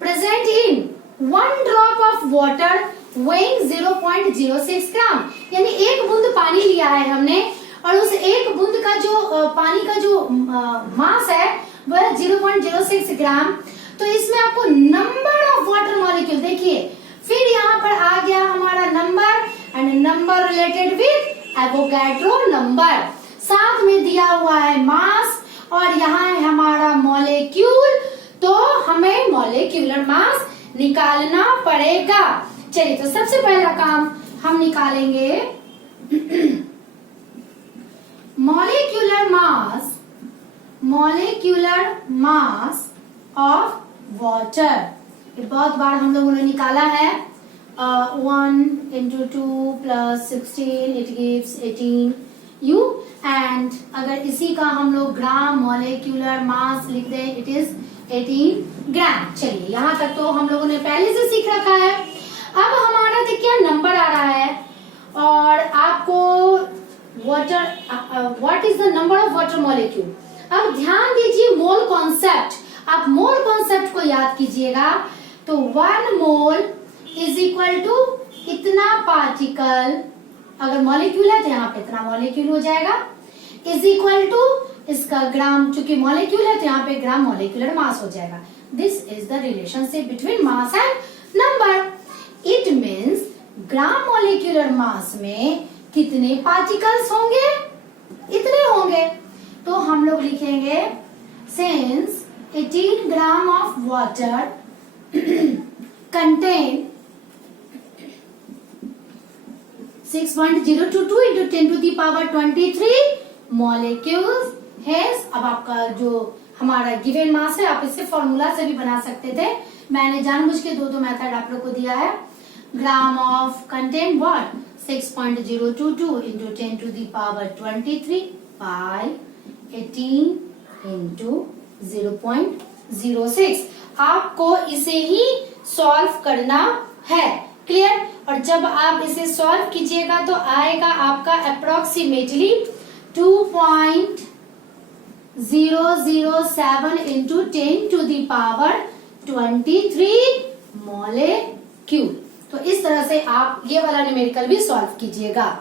present in 1 drop of water weighing 0.06 ग्राम। यानी एक बूंद पानी लिया है हमने और उस एक बूंद का जो पानी का जो मास है वह 0.06 ग्राम। तो इसमें आपको नंबर ऑफ वाटर मॉलिक्यूल देखिए, फिर यहाँ पर आ गया हमारा number and number related with Avogadro number, साथ में दिया हुआ है मास और यहाँ है हमारा मॉलिक्यूल। तो हमें मॉलिक्यूलर मास निकालना पड़ेगा। चलिए, तो सबसे पहला काम हम निकालेंगे मॉलिक्यूलर मास ऑफ वाटर। ये बहुत बार हम लोगों ने निकाला है। 1 into 2 plus 16 it gives 18 U, and अगर इसी का हम लोग ग्राम मॉलिक्यूलर मास लिख दें, इट इज 18 ग्राम। चलिए, यहाँ तक तो हम लोगों ने पहले से सीख रखा है। अब हमारा देखिए नंबर आ रहा है और आपको water, what is the number of water molecule. अब ध्यान दीजिए मोल कॉन्सेप्ट, आप मोल कॉन्सेप्ट को याद कीजिएगा। तो 1 मोल इज इक्वल टू इतना पार्टिकल, अगर मॉलिक्यूल है तो यहाँ पे इतना मॉलिक्यूल हो जाएगा, इज इक्वल टू इसका ग्राम, चूंकि मॉलिक्यूल है तो यहाँ पे ग्राम मॉलिक्यूलर मास हो जाएगा। This is the relationship between mass and number. It means gram molecular मास में कितने पार्टिकल्स होंगे, इतने होंगे। तो हम लोग लिखेंगे since 18 gram of water contain 6.022 into 10 to the power 23 molecules has। अब आपका जो हमारा गिवन मास है, आप इसे फॉर्मूला से भी बना सकते थे, मैंने जानबूझ के दो मेथड आप लोग को दिया है। Gram of contain what 6.022 into 10 to the power 23 by 18 into 0.06। आपको इसे ही सॉल्व करना है। क्लियर? और जब आप इसे सॉल्व कीजिएगा तो आएगा आपका approximately 2.007 into 10 to the power 23 molecule. तो इस तरह से आप ये वाला न्यूमेरिकल भी सॉल्व कीजिएगा।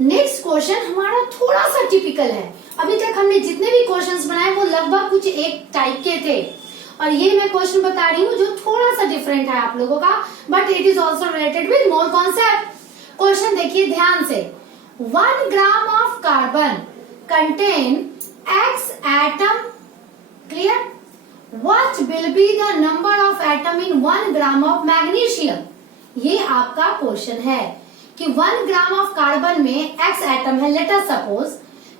नेक्स्ट क्वेश्चन हमारा थोड़ा सा टिपिकल है। अभी तक हमने जितने भी क्वेश्चंस बनाए वो लगभग कुछ एक टाइप के थे, और ये मैं क्वेश्चन बता रही हूँ जो थोड़ा सा डिफरेंट है आप लोगों का, but it is also related with mole concept. Question देखिए ध्यान से। 1 gram of carbon contain X atom. Clear? What will be the number of atom in 1 gram of magnesium. ये आपका क्वेश्चन है कि 1 ग्राम ऑफ कार्बन में X atom है, let us suppose,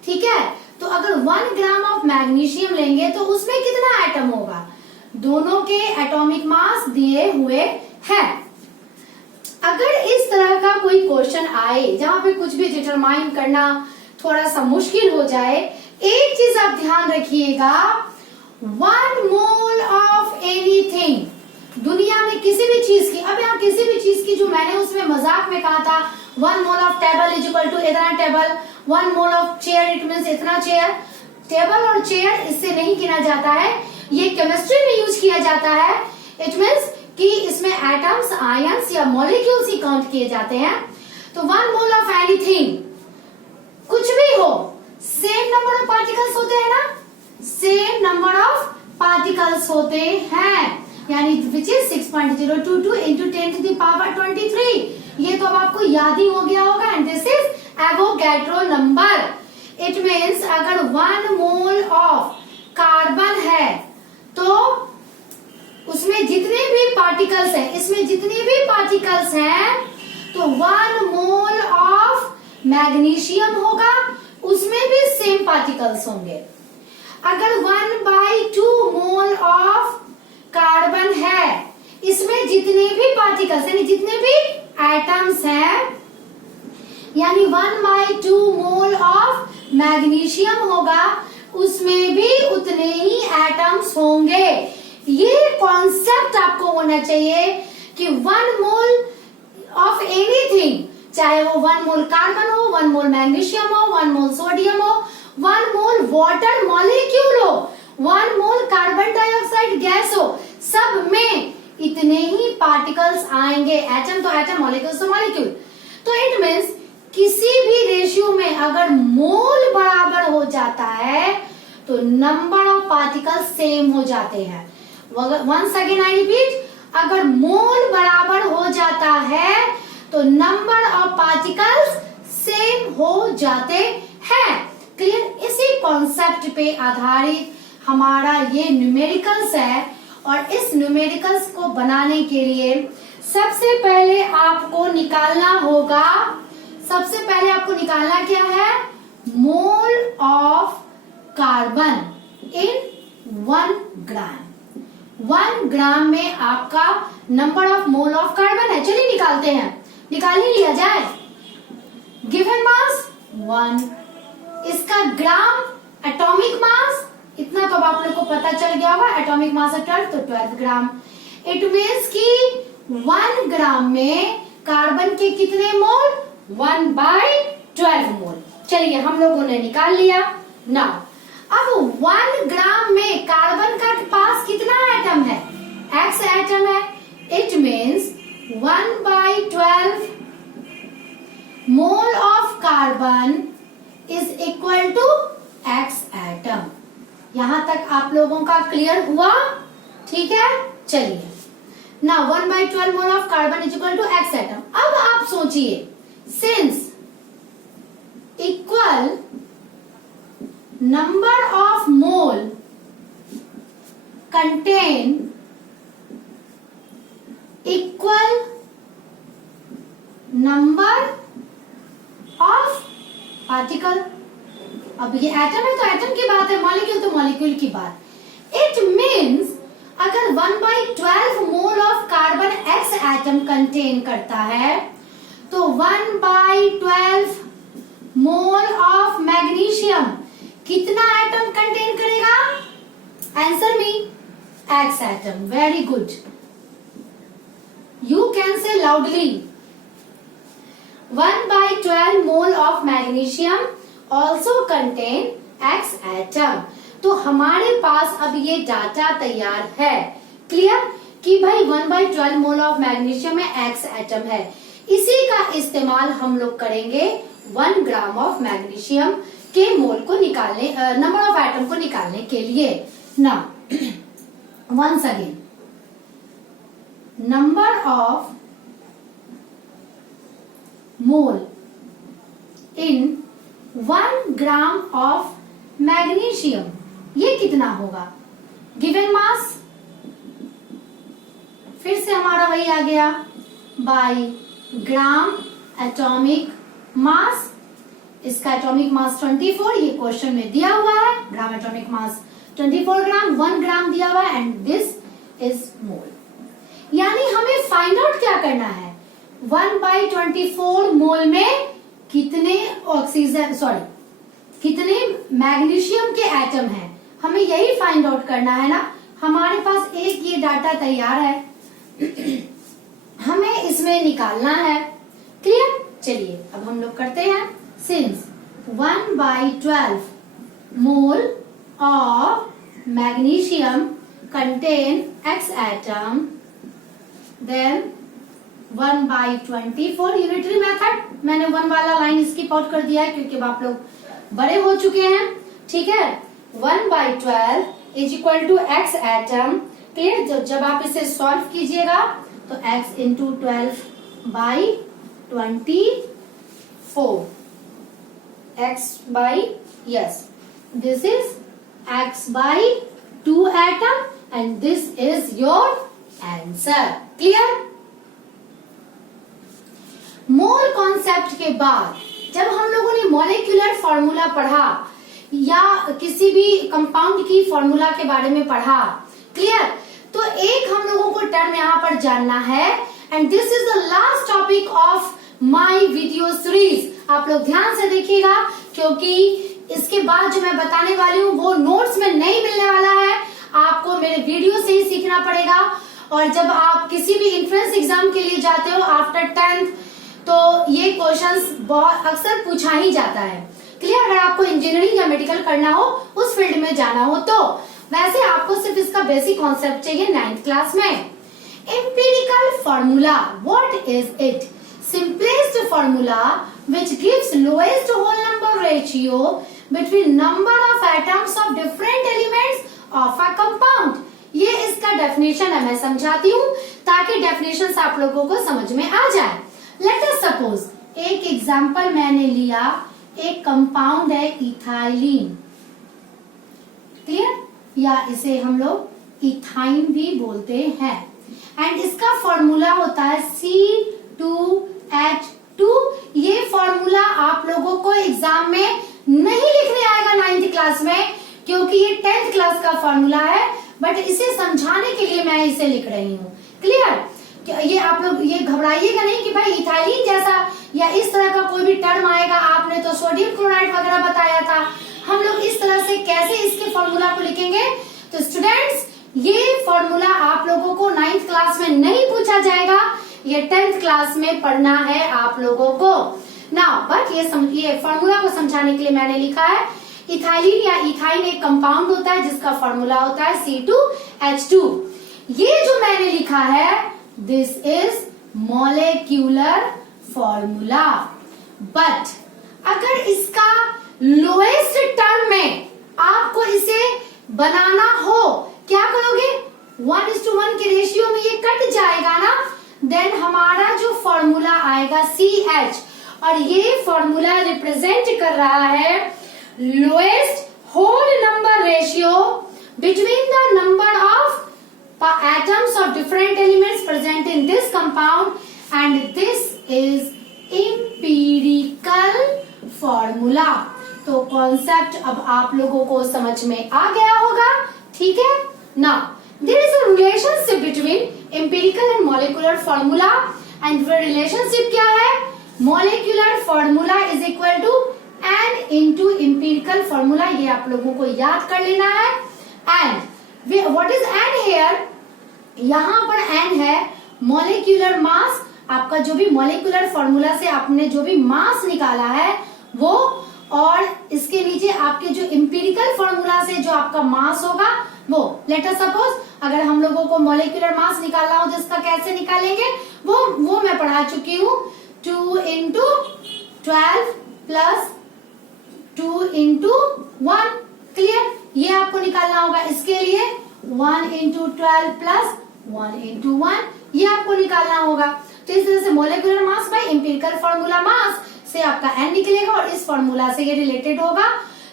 ठीक है। तो अगर 1 ग्राम ऑफ मैग्नीशियम लेंगे तो उसमें कितना एटम होगा, दोनों के एटॉमिक मास दिए हुए हैं। अगर इस तरह का कोई क्वेश्चन आए जहां पे कुछ भी डिटरमाइन करना थोड़ा सा मुश्किल हो जाए, एक चीज आप ध्यान रखिएगा, 1 मोल ऑफ एनीथिंग, दुनिया में किसी भी चीज की, अब यहाँ किसी भी चीज की जो मैंने उसमें मजाक में कहा था 1 mole of table is equal to इतना table, 1 mole of chair it means इतना चेयर। टेबल और चेयर इससे नहीं गिना जाता है, ये केमिस्ट्री में यूज किया जाता है। इट मीन्स कि इसमें एटम्स, आयंस या मॉलिक्यूल्स ही काउंट किए जाते हैं। तो 1 मोल ऑफ एनीथिंग, कुछ भी हो, सेम नंबर ऑफ पार्टिकल्स होते हैं ना, सेम नंबर ऑफ पार्टिकल्स होते हैं, यानी which is 6.022 into 10 to the power 23। ये तो अब आपको याद ही हो गया होगा, and this is Avogadro number. It means अगर 1 मोल ऑफ कार्बन है तो उसमें जितने भी पार्टिकल्स हैं, इसमें जितने भी पार्टिकल्स हैं, तो 1 मोल ऑफ मैग्नीशियम होगा, उसमें भी सेम पार्टिकल्स होंगे। अगर 1/2 मोल ऑफ कार्बन है, इसमें जितने भी पार्टिकल्स यानी जितने भी एटम्स हैं, यानी 1/2 मोल ऑफ मैग्नीशियम होगा, उसमें भी उतने ही एटम्स होंगे। ये कॉन्सेप्ट आपको होना चाहिए कि 1 मोल ऑफ एनीथिंग, चाहे वो 1 मोल कार्बन हो, 1 मोल मैग्नीशियम हो, 1 मोल सोडियम हो, 1 मोल वाटर मॉलिक्यूल हो, 1 मोल कार्बन डाइऑक्साइड गैस हो, सब में इतने ही पार्टिकल्स आएंगे। एटम तो एटम, मॉलिक्यूल तो मॉलिक्यूल। तो इट मीन्स किसी भी रेशियो में अगर मोल बराबर हो जाता है तो नंबर ऑफ पार्टिकल्स सेम हो जाते हैं। वंस अगेन आई रिपीट, अगर मोल बराबर हो जाता है तो नंबर ऑफ पार्टिकल्स सेम हो जाते हैं। क्लियर? इसी कॉन्सेप्ट पे आधारित हमारा ये न्यूमेरिकल्स है और इस न्यूमेरिकल्स को बनाने के लिए सबसे पहले आपको निकालना होगा, सबसे पहले आपको निकालना क्या है? मोल ऑफ कार्बन इन 1 ग्राम। 1 ग्राम में आपका number of mole of carbon है। चलिए निकालते हैं, निकाल ही लिया जाए। गिवन मास 1, इसका ग्राम एटॉमिक मास इतना तो अब आप लोग को पता चल गया होगा, एटॉमिक मास है 12 तो 12 ग्राम। इट मीन्स कि 1 ग्राम में कार्बन के कितने मोल? 1/12 मोल। चलिए हम लोगों ने निकाल लिया। नाउ अब 1 ग्राम में कार्बन का पास कितना एटम है? X एटम है। It means 1/12 mole of carbon is equal to X atom. यहां तक आप लोगों का क्लियर हुआ? ठीक है, चलिए ना 1/12 mole of carbon is equal to X atom. अब आप सोचिए, since equal number of mole contain equal number of particle. अब ये एटम है तो एटम की बात है, मॉलिक्यूल तो मॉलिक्यूल की बात। इट मीन्स अगर 1/12 mole of carbon X atom contain करता है तो 1/12 मोल ऑफ मैग्नीशियम कितना एटम कंटेन करेगा? Answer me, X atom. Very good, you can say loudly 1/12 mole of magnesium also contain X atom. तो हमारे पास अब ये डाटा तैयार है। क्लियर? कि भाई 1/12 मोल ऑफ मैग्नीशियम में X एटम है। इसी का इस्तेमाल हम लोग करेंगे 1 ग्राम ऑफ मैग्नीशियम के मोल को निकालने, नंबर ऑफ एटम को निकालने के लिए। ना once again, number of mole in 1 gram of magnesium, ये कितना होगा? गिवन मास फिर से हमारा वही आ गया, बाई ग्राम एटॉमिक मास। इसका एटॉमिक मास 24, ये क्वेश्चन में दिया हुआ है। ग्राम एटॉमिक मास 24 ग्राम, 1 ग्राम दिया हुआ है एंड दिस इज मोल। यानी हमें फाइंड आउट क्या करना है? 1/24 मोल में कितने ऑक्सीजन, कितने मैग्नीशियम के एटम हैं, हमें यही फाइंड आउट करना है ना। हमारे पास एक ये डाटा तैयार है, हमें इसमें निकालना है। क्लियर? चलिए अब हम लोग करते हैं। Since 1/12 mole of magnesium contain X atom, then 1/24 unitary method. मैंने 1 वाला लाइन स्किप आउट कर दिया है क्योंकि आप लोग बड़े हो चुके हैं। ठीक है, 1/12 is equal to X atom. Clear? जब आप इसे सॉल्व कीजिएगा तो X into 12/24 X by, yes, this is X by 2 atom and this is your answer. Clear? Mole concept के बाद जब हम लोगों ने मॉलिक्यूलर फॉर्मूला पढ़ा या किसी भी कंपाउंड की फॉर्मूला के बारे में पढ़ा, क्लियर, तो एक हम लोगों को टर्म यहाँ पर जानना है and this is the last topic of my video series. आप लोग ध्यान से देखिएगा क्योंकि इसके बाद जो मैं बताने वाली हूँ वो नोट्स में नहीं मिलने वाला है, आपको मेरे वीडियो से ही सीखना पड़ेगा। और जब आप किसी भी एंट्रेंस एग्जाम के लिए जाते हो आफ्टर 10th, तो ये क्वेश्चंस बहुत अक्सर पूछा ही जाता है। क्लियर? अगर आपको इंजीनियरिंग या मेडिकल करना हो, उस फील्ड में जाना हो तो। वैसे आपको सिर्फ इसका बेसिक कॉन्सेप्ट चाहिए 9th क्लास में। Empirical formula, what is it? Simplest formula which gives lowest whole number ratio between number of atoms of different elements of a compound। ये इसका डेफिनेशन है, मैं समझाती हूँ ताकि डेफिनेशन आप लोगों को समझ में आ जाए। Let us suppose, एक एग्जाम्पल मैंने लिया, एक कंपाउंड है इथाइलिन, क्लियर, या इसे हम लोग इथाइन भी बोलते हैं। एंड इसका फॉर्मूला होता है C2H2। ये फॉर्मूला आप लोगों को एग्जाम में नहीं लिखने आएगा 9th क्लास में, क्योंकि ये 10th क्लास का फॉर्मूला है, बट इसे समझाने के लिए मैं इसे लिख रही हूँ। क्लियर? ये आप लोग ये घबराइएगा नहीं कि भाई इथाइलिन जैसा या इस तरह का कोई भी टर्म आएगा, आपने तो सोडियम क्लोराइड वगैरह बताया था, हम लोग इस तरह से कैसे इसके फॉर्मूला को लिखेंगे। तो स्टूडेंट्स, ये फॉर्मूला आप लोगों को 9th क्लास में नहीं पूछा जाएगा, ये 10th क्लास में पढ़ना है आप लोगों को ना। बट ये फॉर्मूला को समझाने के लिए मैंने लिखा है इथाइलिन या इथाइन एक कंपाउंड होता है जिसका फॉर्मूला होता है C2H2। ये जो मैंने लिखा है this is molecular formula. But अगर इसका लोएस्ट टर्म में आपको इसे बनाना हो, क्या करोगे? 1:1 के रेशियो में ये कट जाएगा ना, देन हमारा जो फॉर्मूला आएगा CH, और ये फॉर्मूला रिप्रेजेंट कर रहा है lowest whole number ratio between the number of atoms of different elements present in this compound, and this is empirical formula। तो कॉन्सेप्ट अब आप लोगों को समझ में आ गया होगा, ठीक है ना। There is a relationship between empirical and molecular formula, and वो relationship क्या है? Molecular formula is equal to n into empirical formula। ये आप लोगों को याद कर लेना है। And what is n here? यहाँ पर n है मोलिकुलर मास, आपका जो भी मोलिकुलर फॉर्मूला से आपने जो भी मास निकाला है वो, और इसके नीचे आपके जो एम्पिरिकल फॉर्मूला से जो आपका मास होगा वो। लेट अस सपोज अगर हम लोगों को मोलिकुलर मास निकालना हो तो इसका कैसे निकालेंगे वो मैं पढ़ा चुकी हूँ। 2 into 12 plus 2 into 1, क्लियर? ये आपको निकालना होगा। इसके लिए 1 into 12 plus 1 into 1, ये आपको निकालना होगा। तो इस तरह से molecular mass by empirical formula मास से आपका n निकलेगा और इस फॉर्मूला से ये रिलेटेड होगा।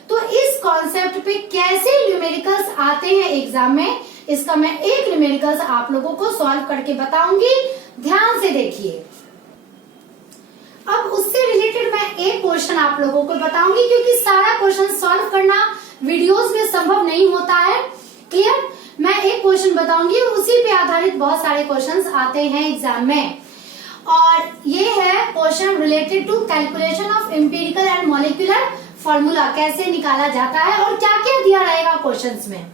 तो इस कॉन्सेप्ट पे कैसे न्यूमेरिकल्स आते हैं एग्जाम में, इसका मैं एक न्यूमेरिकल्स आप लोगों को सॉल्व करके बताऊंगी, ध्यान से देखिए। अब उससे रिलेटेड मैं एक क्वेश्चन आप लोगों को बताऊंगी, क्योंकि सारा क्वेश्चन सॉल्व करना वीडियोस में संभव नहीं होता है। क्लियर? मैं एक क्वेश्चन बताऊंगी, उसी पे आधारित बहुत सारे क्वेश्चंस आते हैं एग्जाम में, और ये है question related to calculation of empirical and molecular formula, कैसे निकाला जाता है और क्या क्या दिया रहेगा क्वेश्चंस में।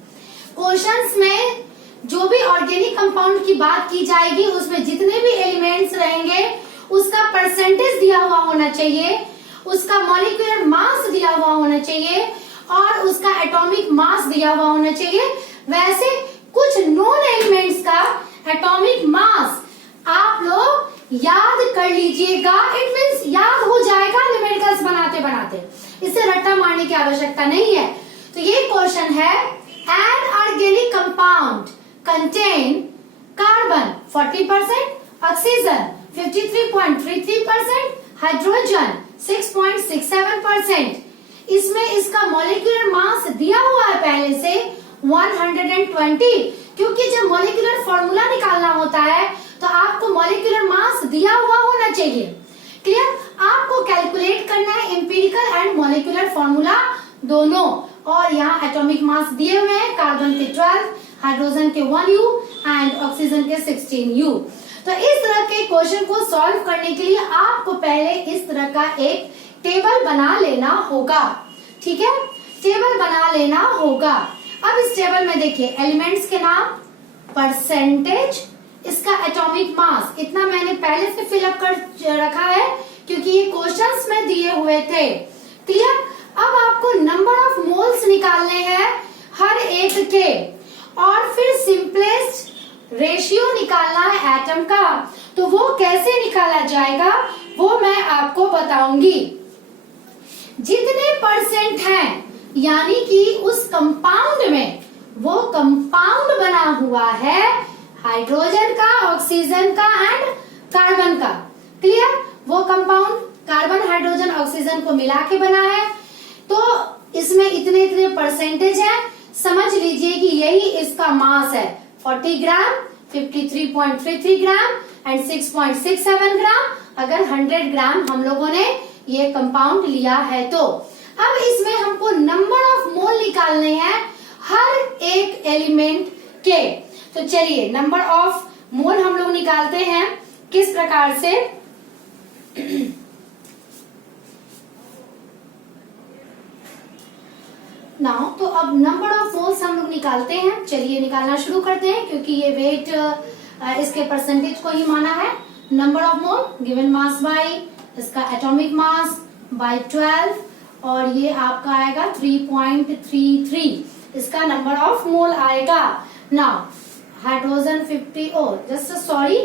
क्वेश्चंस में जो भी ऑर्गेनिक कंपाउंड की बात की जाएगी उसमें जितने भी एलिमेंट्स रहेंगे उसका परसेंटेज दिया हुआ होना चाहिए, उसका मॉलिक्यूलर मास दिया हुआ होना चाहिए और उसका एटॉमिक मास दिया हुआ होना चाहिए। वैसे कुछ नॉन एलिमेंट्स का एटॉमिक मास आप लोग याद कर लीजिएगा, इट मींस याद हो जाएगा न्यूमेरिकल्स बनाते बनाते, इससे रट्टा मारने की आवश्यकता नहीं है। तो ये क्वेश्चन है, an organic compound contain carbon 40%, oxygen 53.33%, hydrogen 6.67%। इसमें इसका मॉलिक्यूलर मास दिया हुआ है पहले से 120, क्योंकि जब मॉलिक्यूलर फॉर्मूला निकालना होता है तो आपको मॉलिक्यूलर मास दिया हुआ होना चाहिए। क्लियर? आपको कैलकुलेट करना है एम्पिरिकल एंड मॉलिक्यूलर फॉर्मूला दोनों, और यहाँ एटॉमिक मास दिए हुए हैं, कार्बन के 12, हाइड्रोजन के 1U एंड ऑक्सीजन के 16U। तो इस तरह के क्वेश्चन को सॉल्व करने के लिए आपको पहले इस तरह का एक टेबल बना लेना होगा, ठीक है, टेबल बना लेना होगा। अब इस टेबल में देखिए एलिमेंट्स के नाम, परसेंटेज, इसका एटॉमिक मास, इतना मैंने पहले से फिलअप कर रखा है क्योंकि ये क्वेश्चंस में दिए हुए थे। क्लियर? अब आपको नंबर ऑफ मोल्स निकालने हैं हर एक के, और फिर सिंपलेस्ट रेशियो निकालना है एटम का। तो वो कैसे निकाला जाएगा वो मैं आपको बताऊंगी। जितने परसेंट हैं, यानी कि उस कंपाउंड में, वो कंपाउंड बना हुआ है हाइड्रोजन का, ऑक्सीजन का एंड कार्बन का। क्लियर? वो कंपाउंड कार्बन, हाइड्रोजन, ऑक्सीजन को मिला के बना है, तो इसमें इतने इतने परसेंटेज है। समझ लीजिए कि यही इसका मास है, 40 ग्राम, 53.33 ग्राम एंड 6.67 ग्राम। अगर 100 ग्राम हम लोगों ने ये कंपाउंड लिया है तो अब इसमें हमको नंबर ऑफ मोल निकालने हैं हर एक एलिमेंट के। तो चलिए नंबर ऑफ मोल हम लोग निकालते हैं किस प्रकार से। नाउ तो अब नंबर ऑफ मोल्स हम लोग निकालते हैं। चलिए निकालना शुरू करते हैं क्योंकि ये वेट इसके परसेंटेज को ही माना है। Number of mole given mass by इसका एटॉमिक मास बाय 12, और ये आपका आएगा 3.33 इसका नंबर ऑफ मोल आएगा। Now hydrogen 50, just sorry,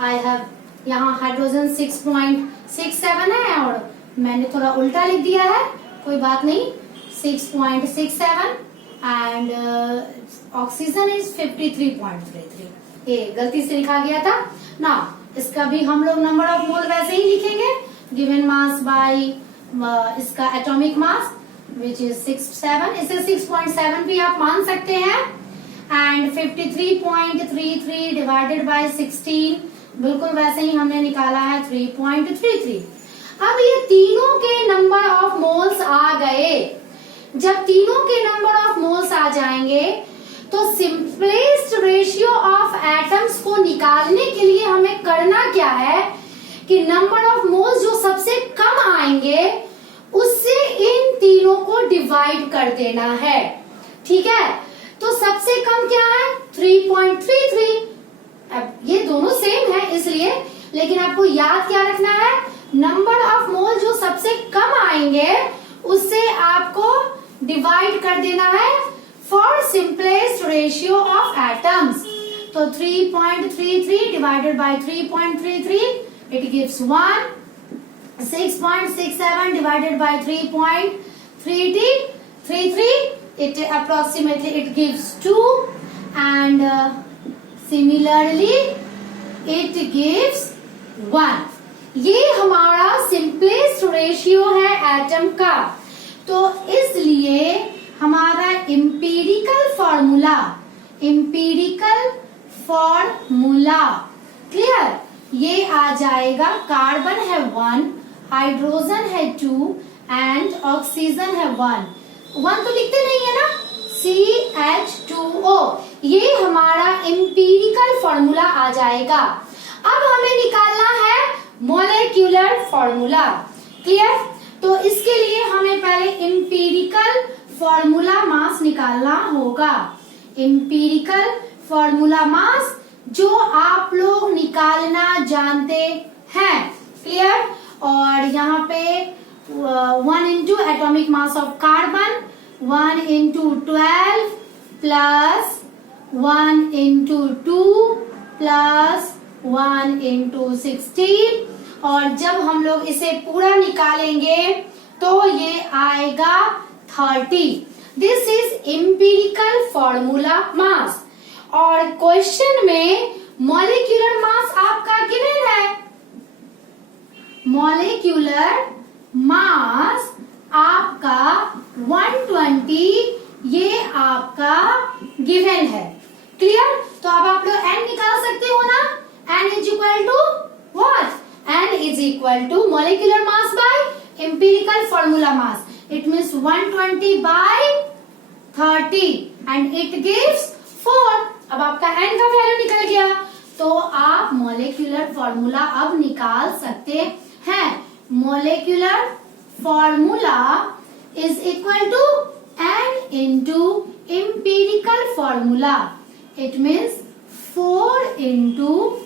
I have यहाँ हाइड्रोजन 6.67 है और मैंने थोड़ा उल्टा लिख दिया है, कोई बात नहीं, 6.67 एंड ऑक्सीजन इज 53.33, ये गलती से लिखा गया था ना। इसका भी हम लोग नंबर ऑफ मोल वैसे ही लिखेंगे, गिवन मास बाय इसका एटॉमिक मास विच इज 67, इसे 6.7 भी आप मान सकते हैं, एंड 53.33 डिवाइडेड बाय 16, बिल्कुल वैसे ही हमने निकाला है 3.33। अब ये तीनों के नंबर ऑफ मोल्स आ गए। जब तीनों के नंबर ऑफ मोल्स आ जाएंगे तो सिंपलेस्ट रेशियो ऑफ एटम्स को निकालने के लिए हमें करना क्या है कि नंबर ऑफ मोल्स जो सबसे कम आएंगे उससे इन तीनों को डिवाइड कर देना है। ठीक है, तो सबसे कम क्या है 3.33। अब ये दोनों सेम है इसलिए, लेकिन आपको याद क्या रखना है, नंबर ऑफ मोल जो सबसे कम आएंगे उससे आपको डिवाइड कर देना है for simplest ratio of atoms. तो 3.33 divided by 3.33 it gives 1, 6.67 divided by 3.33 it approximately it gives 2, and similarly it gives 1। ये हमारा सिंपलेस्ट रेशियो है एटम का। तो इसलिए हमारा एम्पिरिकल फॉर्मूला क्लियर, ये आ जाएगा, कार्बन है 1, हाइड्रोजन है 2 एंड ऑक्सीजन है 1 तो लिखते नहीं है ना, CH2O। ये हमारा एम्पिरिकल फॉर्मूला आ जाएगा। अब हमें निकालना है मॉलिक्यूलर फॉर्मूला। क्लियर? तो इसके लिए हमें पहले एम्पिरिकल फॉर्मूला मास निकालना होगा। एम्पिरिकल फॉर्मूला मास जो आप लोग निकालना जानते हैं। क्लियर? और यहाँ पे 1 into atomic mass of carbon, 1 into 12 plus 1 into 2 plus 1 into 16, और जब हम लोग इसे पूरा निकालेंगे तो ये आएगा 30। दिस इज एम्पिरिकल फॉर्मूला मास। और क्वेश्चन में मॉलिक्यूलर मास आपका गिवन है, मॉलिक्यूलर मास आपका 120, ये आपका गिवन है। क्लियर? तो अब आप लोग n निकाल सकते हो ना, n is equal to what, n is equal to molecular mass by empirical formula mass, it means 120 by 30 and it gives 4। अब आपका n का वैल्यू निकल गया, तो आप मॉलिक्यूलर फॉर्मूला अब निकाल सकते हैं। Molecular formula is equal to n into empirical formula. It means 4 into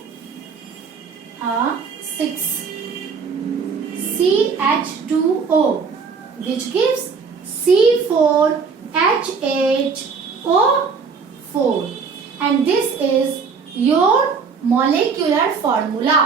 6 CH2O, which gives C4H8O4, and this is your molecular formula.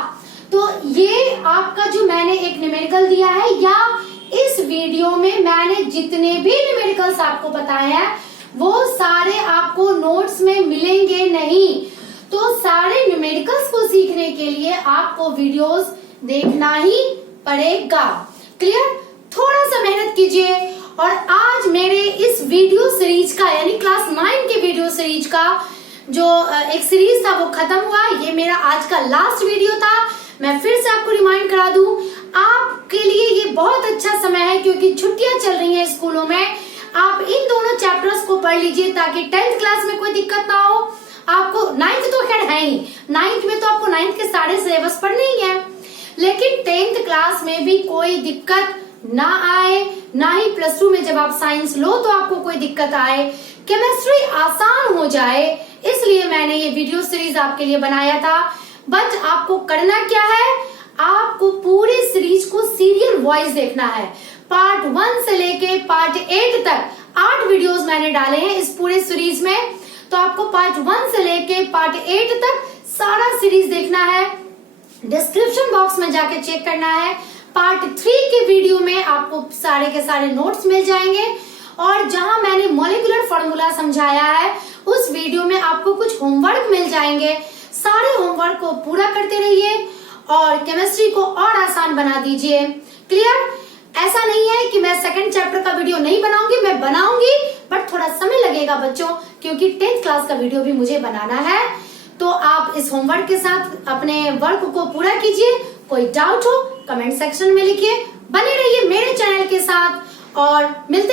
तो ये आपका जो मैंने एक न्यूमेरिकल दिया है, या इस वीडियो में मैंने जितने भी न्यूमेरिकल्स आपको बताए हैं वो सारे आपको नोट्स में मिलेंगे नहीं। तो सारे न्यूमेरिकल्स को सीखने के लिए आपको वीडियोस देखना ही पड़ेगा। क्लियर? थोड़ा सा मेहनत कीजिए। और आज मेरे इस वीडियो सीरीज का, यानी क्लास 9 के वीडियो सीरीज का जो एक सीरीज था वो खत्म हुआ। ये मेरा आज का लास्ट वीडियो था। मैं फिर से आपको रिमाइंड करा दूं, आपके लिए ये बहुत अच्छा समय है क्योंकि छुट्टियां चल रही हैं स्कूलों में। आप इन दोनों चैप्टर्स को पढ़ लीजिए ताकि 10th क्लास में कोई दिक्कत ना हो। आपको 9th तो खैर है ही, 9th में तो आपको 9th के सारे सिलेबस पढ़ने ही है, लेकिन 10th क्लास में भी कोई दिक्कत ना आए, ना ही प्लस 2 में जब आप साइंस लो तो आपको कोई दिक्कत आए, केमिस्ट्री आसान हो जाए, इसलिए मैंने ये वीडियो सीरीज आपके लिए बनाया था। बट आपको करना क्या है, आपको पूरी सीरीज को सीरियल वाइज देखना है। पार्ट 1 से लेके पार्ट 8 तक 8 वीडियोस मैंने डाले हैं इस पूरे सीरीज में। तो आपको पार्ट 1 से लेके पार्ट 8 तक सारा सीरीज देखना है। डिस्क्रिप्शन बॉक्स में जाके चेक करना है। पार्ट 3 के वीडियो में आपको सारे के सारे नोट्स मिल जाएंगे, और जहां मैंने मॉलिक्यूलर फॉर्मूला समझाया है उस वीडियो में आपको कुछ होमवर्क मिल जाएंगे। सारे होमवर्क को पूरा करते रहिए और केमिस्ट्री को और आसान बना दीजिए। क्लियर? ऐसा नहीं है कि मैं सेकंड चैप्टर का वीडियो नहीं बनाऊंगी, मैं बनाऊंगी, बट थोड़ा समय लगेगा बच्चों, क्योंकि 10th क्लास का वीडियो भी मुझे बनाना है। तो आप इस होमवर्क के साथ अपने वर्क को पूरा कीजिए। कोई डाउट हो कमेंट सेक्शन में लिखिए। बने रहिए मेरे चैनल के साथ और मिलते